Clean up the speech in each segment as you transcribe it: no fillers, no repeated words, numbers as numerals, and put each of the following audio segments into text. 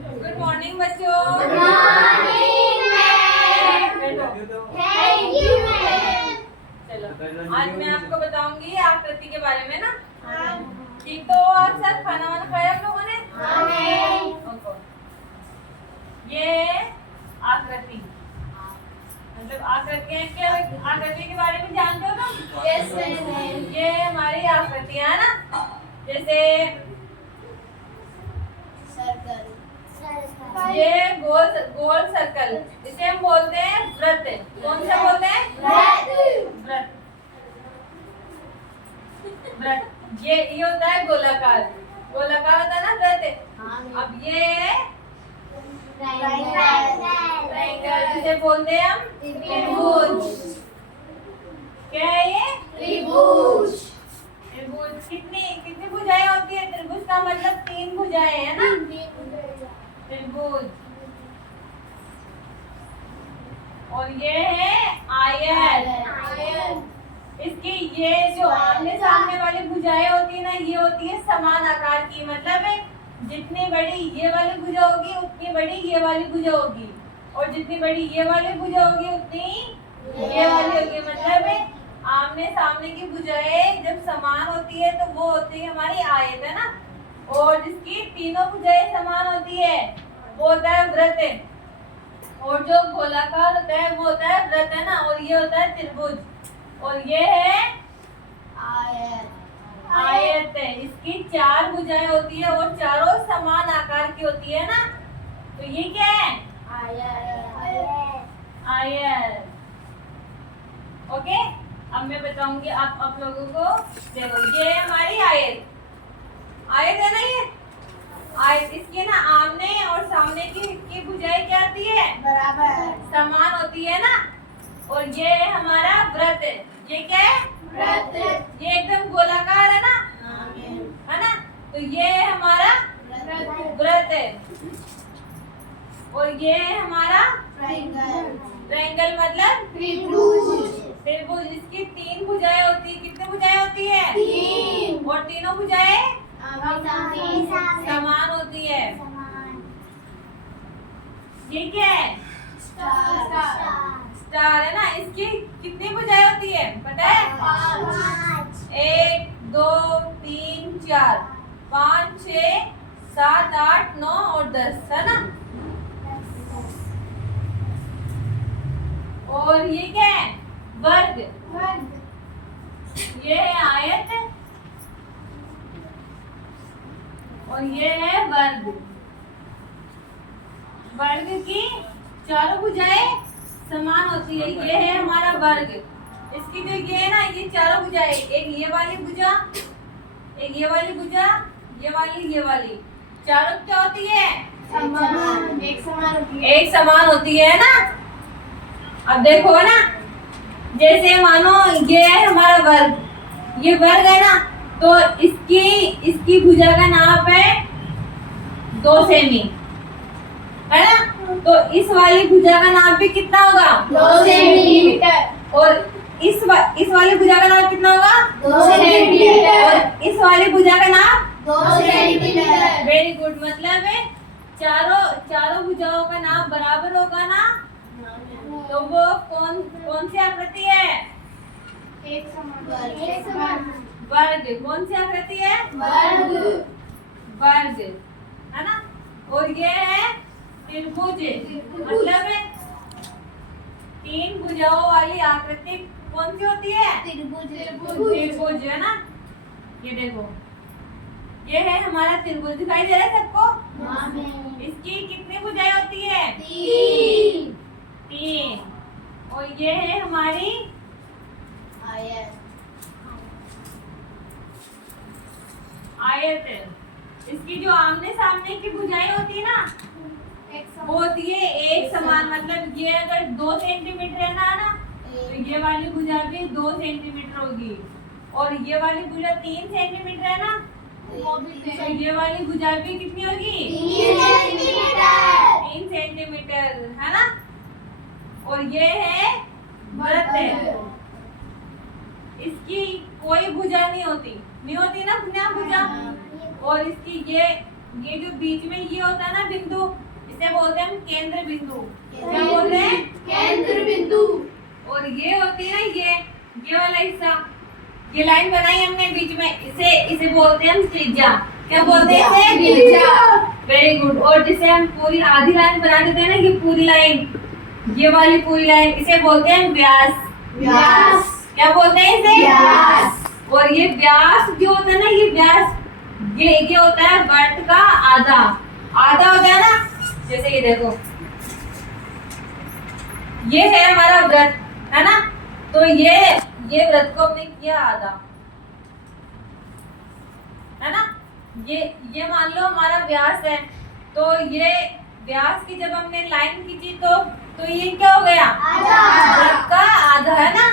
Good morning बच्चों। Good morning ma'am. Thank you ma'am. चलो आज मैं आपको बताऊंगी आकृति के बारे में ना। ठीक, तो आज सब खाना वाना खाया आप लोगों ने? ये आकृति मतलब आकृतियाँ क्या, आकृति के बारे में जानते हो तुम? Yes ma'am. ये हमारी आकृतियाँ है ना, जैसे सर्कल, ये गोल गोल सर्कल, इसे हम बोलते हैं वृत्त। कौन सा बोलते हैं? वृत्त। वृत्त ये होता है गोलाकार, गोलाकार होता है ना वृत्त। अब ये ट्रायंगल, इसे बोलते हैं हम त्रिभुज। क्या है ये? त्रिभुज। त्रिभुज कितनी कितनी भुजाएं होती है? त्रिभुज का मतलब 3 भुजाएं है ना, त्रिभुज। और ये है आयत। इसकी ये जो आमने सामने वाली भुजाएं होती है ना, ये होती है समान आकार की। मतलब जितनी बड़ी ये वाली भुजा होगी उतनी बड़ी ये वाली भुजा होगी, और जितनी बड़ी ये वाली भुजा होगी उतनी ये वाली होगी। मतलब आमने सामने की भुजाएं जब समान होती है तो वो होती है हमारी आयत, है ना। और जिसकी तीनों भुजाएं समान होती है वो होता है वृत्त। और जो गोलाकार होता है वो होता है वृत्त, है ना। और ये होता है त्रिभुज। और ये है आयत। इसकी 4 भुजाएं होती है और चारों समान आकार की होती है ना। तो ये क्या है? आयत। ओके, अब मैं बताऊंगी आप लोगों को। देखो ये हमारी आयत है ना। ये आयत, इसके ना आमने और सामने की भुजाएं क्या होती है? बराबर, समान होती है ना। और ये है हमारा वृत्त। ये क्या है? वृत्त। ये एकदम गोलाकार है ना, है ना। तो ये है हमारा वृत्त। और ये है हमारा ट्रायंगल मतलब त्रिभुज। त्रिभुज। इसकी 3 भुजाएं होती है। कितनी भुजाएं होती है? 3। और तीनों भुजाएं समान होती है। ये क्या है? स्टार, है ना। इसकी कितनी भुजाएं होती है पता है? 1 2 3 4 5 6 7 8 9 और 10, है ना। और ये क्या है? वर्ग। ये है आयत और ये है वर्ग। वर्ग की चारों भुजाएं समान होती है। ये है हमारा वर्ग। इसकी जो ये है ना, ये चारों भुजाएं, एक ये वाली भुजा, एक ये वाली भुजा, ये वाली चारों क्या होती है? एक समान होती है ना। अब देखो ना, जैसे मानो ये है हमारा वर्ग, ये वर्ग है ना, तो इसकी भुजा का नाप है 2 सेमी, है ना। तो इस वाली भुजा का नाप भी कितना होगा? 2 सेंटीमीटर। और इस वाली भुजा का नाप कितना होगा? 2 सेंटीमीटर। और इस वाली भुजा का नाप 2 सेंटीमीटर। Very good. मतलब चारों भुजाओं का नाप बराबर होगा ना, तो वो कौन सी आकृति है? एक समान। वर्ग। कौन सी आकृति है? वर्ग, है ना। और ये है त्रिभुज। मतलब 3 भुजाओं वाली आकृति कौन सी होती है? त्रिभुज, है ना। ये देखो, ये है हमारा त्रिभुज। दिखाई दे रहा है सबको? इसकी कितनी भुजाएं होती है? 3। और ये है हमारी आयत। इसकी जो आमने सामने की भुजाएं होती है ना, वो होती है एक समान। मतलब ये अगर 2 सेंटीमीटर है ना, तो ये वाली भुजा भी 2 सेंटीमीटर होगी। और ये वाली भुजा 3 सेंटीमीटर है ना, तो ये वाली भुजा भी कितनी होगी? 3 सेंटीमीटर, है ना। और ये है वृत्त। इसकी कोई भुजा नहीं होती ना, बिना भुजा। और इसकी ये जो बीच में ये होता है ना बिंदु, इसे बोलते हैं हम केंद्र बिंदु। क्या बोलते हैं? केंद्र बिंदु। और ये होती है ना ये वाला हिस्सा, ये लाइन बनाई हमने बीच में, इसे बोलते हैं हम त्रिज्या। क्या बोलते हैं इसे? त्रिज्या। Very good. और जिसे हम पूरी आधी लाइन बना देते हैं ना, ये पूरी लाइन, ये वाली पूरी लाइन, इसे बोलते हैं व्यास। व्यास। क्या बोलते हैं इसे? व्यास। और ये व्यास जो होता है ना, ये व्यास ये होता है वृत्त का आधा होता है ना। जैसे ये देखो, ये है हमारा वृत्त, है ना। तो ये वृत्त को हमने किया आधा, है ना। ये मान लो हमारा व्यास है, तो ये व्यास की जब हमने लाइन खींची तो ये क्या हो गया? वृत्त का आधा, है ना।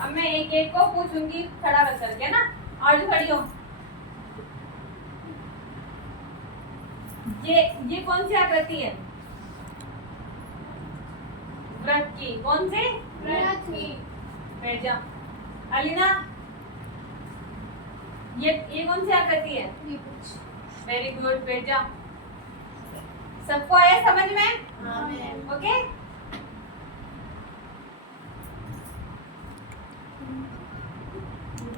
अब मैं एक एक को पूछूंगी खड़ा कर करके ना, और जो खड़ी हो। ये कौन सी आकृति है? वृत्त की। कौन सी? वृत्त की। बैठ जा। अलीना, ये कौन सी आकृति है? वेरी गुड, बैठ जा। सबको आया समझ में? आमीन। ओके।